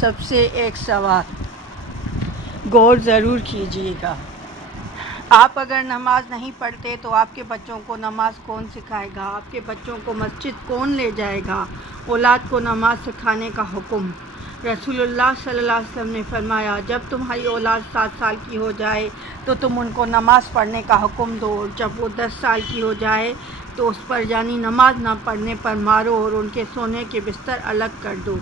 سب سے ایک سوال غور ضرور کیجیے گا۔ آپ اگر نماز نہیں پڑھتے تو آپ کے بچوں کو نماز کون سکھائے گا؟ آپ کے بچوں کو مسجد کون لے جائے گا؟ اولاد کو نماز سکھانے کا حکم رسول اللہ صلی اللہ علیہ وسلم نے فرمایا، جب تمہاری اولاد 7 سال کی ہو جائے تو تم ان کو نماز پڑھنے کا حکم دو، اور جب وہ 10 سال کی ہو جائے تو اس پر یعنی نماز نہ پڑھنے پر مارو اور ان کے سونے کے بستر الگ کر دو۔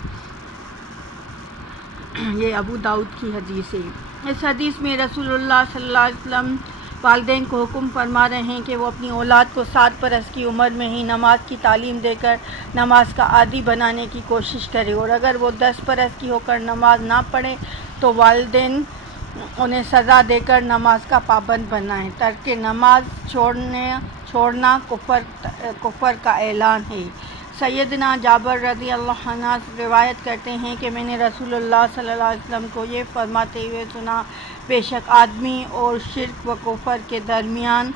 یہ ابو داؤد کی حدیث ہے۔ اس حدیث میں رسول اللہ صلی اللہ علیہ وسلم والدین کو حکم فرما رہے ہیں کہ وہ اپنی اولاد کو 7 برس کی عمر میں ہی نماز کی تعلیم دے کر نماز کا عادی بنانے کی کوشش کرے، اور اگر وہ 10 برس کی ہو کر نماز نہ پڑھے تو والدین انہیں سزا دے کر نماز کا پابند بنائیں۔ ترک نماز چھوڑنا کفر کا اعلان ہے۔ سیدنا جابر رضی اللہ عنہ روایت کرتے ہیں کہ میں نے رسول اللہ صلی اللہ علیہ وسلم کو یہ فرماتے ہوئے سنا، بے شک آدمی اور شرک و کفر کے درمیان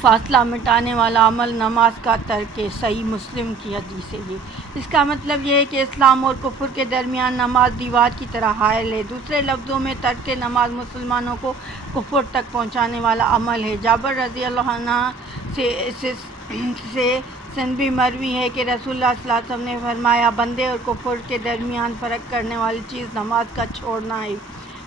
فاصلہ مٹانے والا عمل نماز کا ترک ہے۔ صحیح مسلم کی حدیث ہے یہ۔ اس کا مطلب یہ ہے کہ اسلام اور کفر کے درمیان نماز دیوار کی طرح حائل ہے۔ دوسرے لفظوں میں ترک نماز مسلمانوں کو کفر تک پہنچانے والا عمل ہے۔ جابر رضی اللہ عنہ سے سندھی مروی ہے کہ رسول اللہ صلی اللہ علیہ وسلم نے فرمایا، بندے اور کفر کے درمیان فرق کرنے والی چیز نماز کا چھوڑنا ہے۔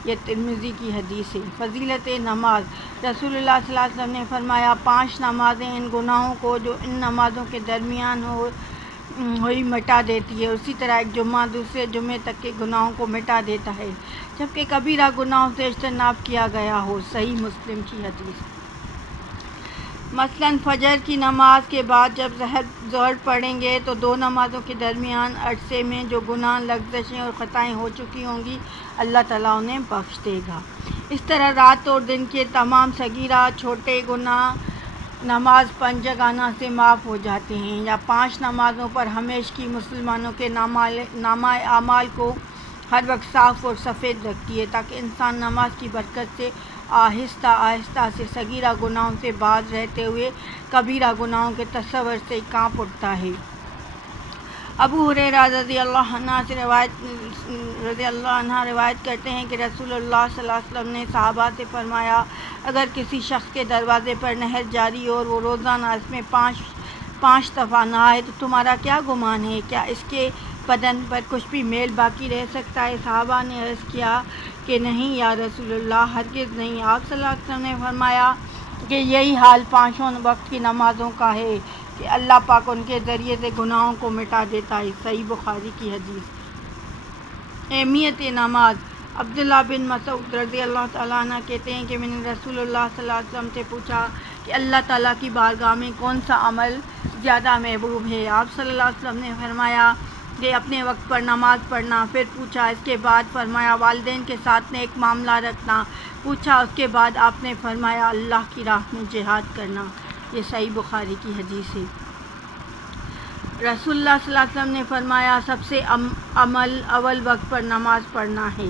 یہ ترمذی کی حدیث ہے۔ فضیلت نماز رسول اللہ صلی اللہ علیہ وسلم نے فرمایا، 5 نمازیں ان گناہوں کو جو ان نمازوں کے درمیان ہوئی مٹا دیتی ہے، اسی طرح ایک جمعہ دوسرے جمعے تک کے گناہوں کو مٹا دیتا ہے، جبکہ کبیرہ گناہوں سے اجتناب کیا گیا ہو۔ صحیح مسلم کی حدیث۔ مثلاً فجر کی نماز کے بعد جب ظہر پڑھیں گے تو 2 نمازوں کے درمیان عرصے میں جو گناہ، لغزشیں اور خطائیں ہو چکی ہوں گی، اللہ تعالیٰ انہیں بخش دے گا۔ اس طرح رات اور دن کے تمام صغیرہ چھوٹے گناہ نماز پڑھ جگانا سے معاف ہو جاتے ہیں۔ یا 5 نمازوں پر ہمیشگی مسلمانوں کے نامہ اعمال کو ہر وقت صاف اور سفید رکھتی ہے، تاکہ انسان نماز کی برکت سے آہستہ آہستہ سے صغیرہ گناہوں سے باز رہتے ہوئے کبیرہ گناہوں کے تصور سے کانپ اٹھتا ہے۔ ابو ہریرہ رضی اللہ عنہ روایت کرتے ہیں کہ رسول اللہ صلی اللہ علیہ وسلم نے صحابہ سے فرمایا، اگر کسی شخص کے دروازے پر نہر جاری اور وہ روزانہ اس میں 5 دفعہ نہائے تو تمہارا کیا گمان ہے؟ کیا اس کے بدن پر کچھ بھی میل باقی رہ سکتا ہے؟ صحابہ نے عرض کیا کہ نہیں یا رسول اللہ، ہرگز نہیں۔ آپ صلی اللہ علیہ وسلم نے فرمایا کہ یہی حال 5 وقت کی نمازوں کا ہے کہ اللہ پاک ان کے ذریعے سے گناہوں کو مٹا دیتا ہے۔ صحیح بخاری کی حدیث۔ اہمیت نماز عبداللہ بن مسعود رضی اللہ تعالیٰ عنہ کہتے ہیں کہ میں نے رسول اللہ صلی اللہ علیہ وسلم سے پوچھا کہ اللہ تعالیٰ کی بارگاہ میں کون سا عمل زیادہ محبوب ہے؟ آپ صلی اللہ علیہ وسلم نے فرمایا کہ اپنے وقت پر نماز پڑھنا۔ پھر پوچھا اس کے بعد؟ فرمایا والدین کے ساتھ نیک معاملہ رکھنا۔ پوچھا اس کے بعد؟ آپ نے فرمایا اللہ کی راہ میں جہاد کرنا۔ یہ صحیح بخاری کی حدیث ہے۔ رسول اللہ صلی اللہ علیہ وسلم نے فرمایا سب سے عمل اول وقت پر نماز پڑھنا ہے۔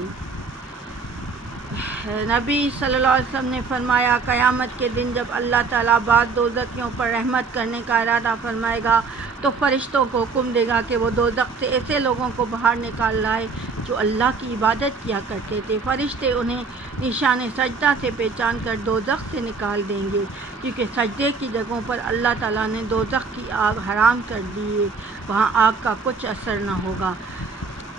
نبی صلی اللہ علیہ وسلم نے فرمایا قیامت کے دن جب اللہ تعالیٰ بعض دوزخیوں پر رحمت کرنے کا ارادہ فرمائے گا تو فرشتوں کو حکم دے گا کہ وہ دوزخ سے ایسے لوگوں کو باہر نکال لائے جو اللہ کی عبادت کیا کرتے تھے۔ فرشتے انہیں نشان سجدہ سے پہچان کر دوزخ سے نکال دیں گے، کیونکہ سجدے کی جگہوں پر اللہ تعالیٰ نے دوزخ کی آگ حرام کر دی ہے، وہاں آگ کا کچھ اثر نہ ہوگا۔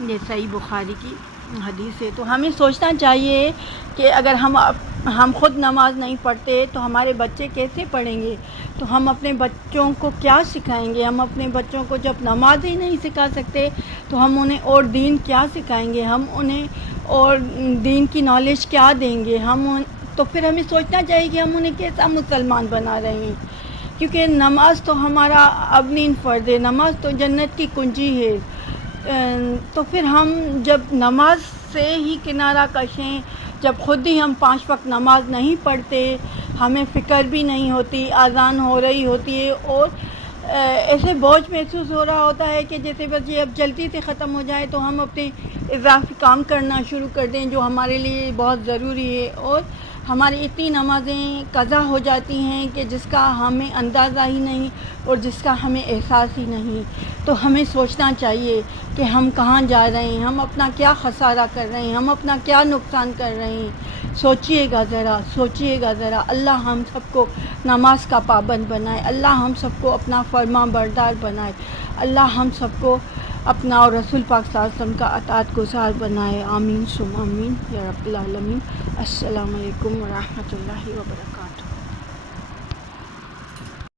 یہ صحیح بخاری کی حدیث ہے۔ تو ہمیں سوچنا چاہیے کہ اگر ہم خود نماز نہیں پڑھتے تو ہمارے بچے کیسے پڑھیں گے؟ تو ہم اپنے بچوں کو کیا سکھائیں گے؟ ہم اپنے بچوں کو جب نماز ہی نہیں سکھا سکتے تو ہم انہیں اور دین کیا سکھائیں گے؟ ہم انہیں اور دین کی نالج کیا دیں گے؟ تو پھر ہمیں سوچنا چاہیے کہ ہم انہیں کیسا مسلمان بنا رہے ہیں، کیونکہ نماز تو ہمارا اولین فرض ہے، نماز تو جنت کی کنجی ہے۔ تو پھر ہم جب نماز سے ہی کنارہ کشیں، جب خود ہی ہم 5 وقت نماز نہیں پڑھتے، ہمیں فکر بھی نہیں ہوتی، اذان ہو رہی ہوتی ہے اور ایسے بوجھ محسوس ہو رہا ہوتا ہے کہ جیسے بس یہ اب جلدی سے ختم ہو جائے تو ہم اپنے اضافی کام کرنا شروع کر دیں جو ہمارے لیے بہت ضروری ہے، اور ہماری اتنی نمازیں قضا ہو جاتی ہیں کہ جس کا ہمیں اندازہ ہی نہیں اور جس کا ہمیں احساس ہی نہیں. تو ہمیں سوچنا چاہیے کہ ہم کہاں جا رہے ہیں، ہم اپنا کیا خسارہ کر رہے ہیں، ہم اپنا کیا نقصان کر رہے ہیں. سوچئے گا ذرا. اللہ ہم سب کو نماز کا پابند بنائے، اللہ ہم سب کو اپنا فرما بردار بنائے، اللہ ہم سب کو اپنا اور رسول پاک صلی اللہ علیہ وسلم کا اطاعت گزار بنائے. آمین ثم آمین یا رب العالمین. السلام علیکم ورحمۃ اللہ وبرکاتہ.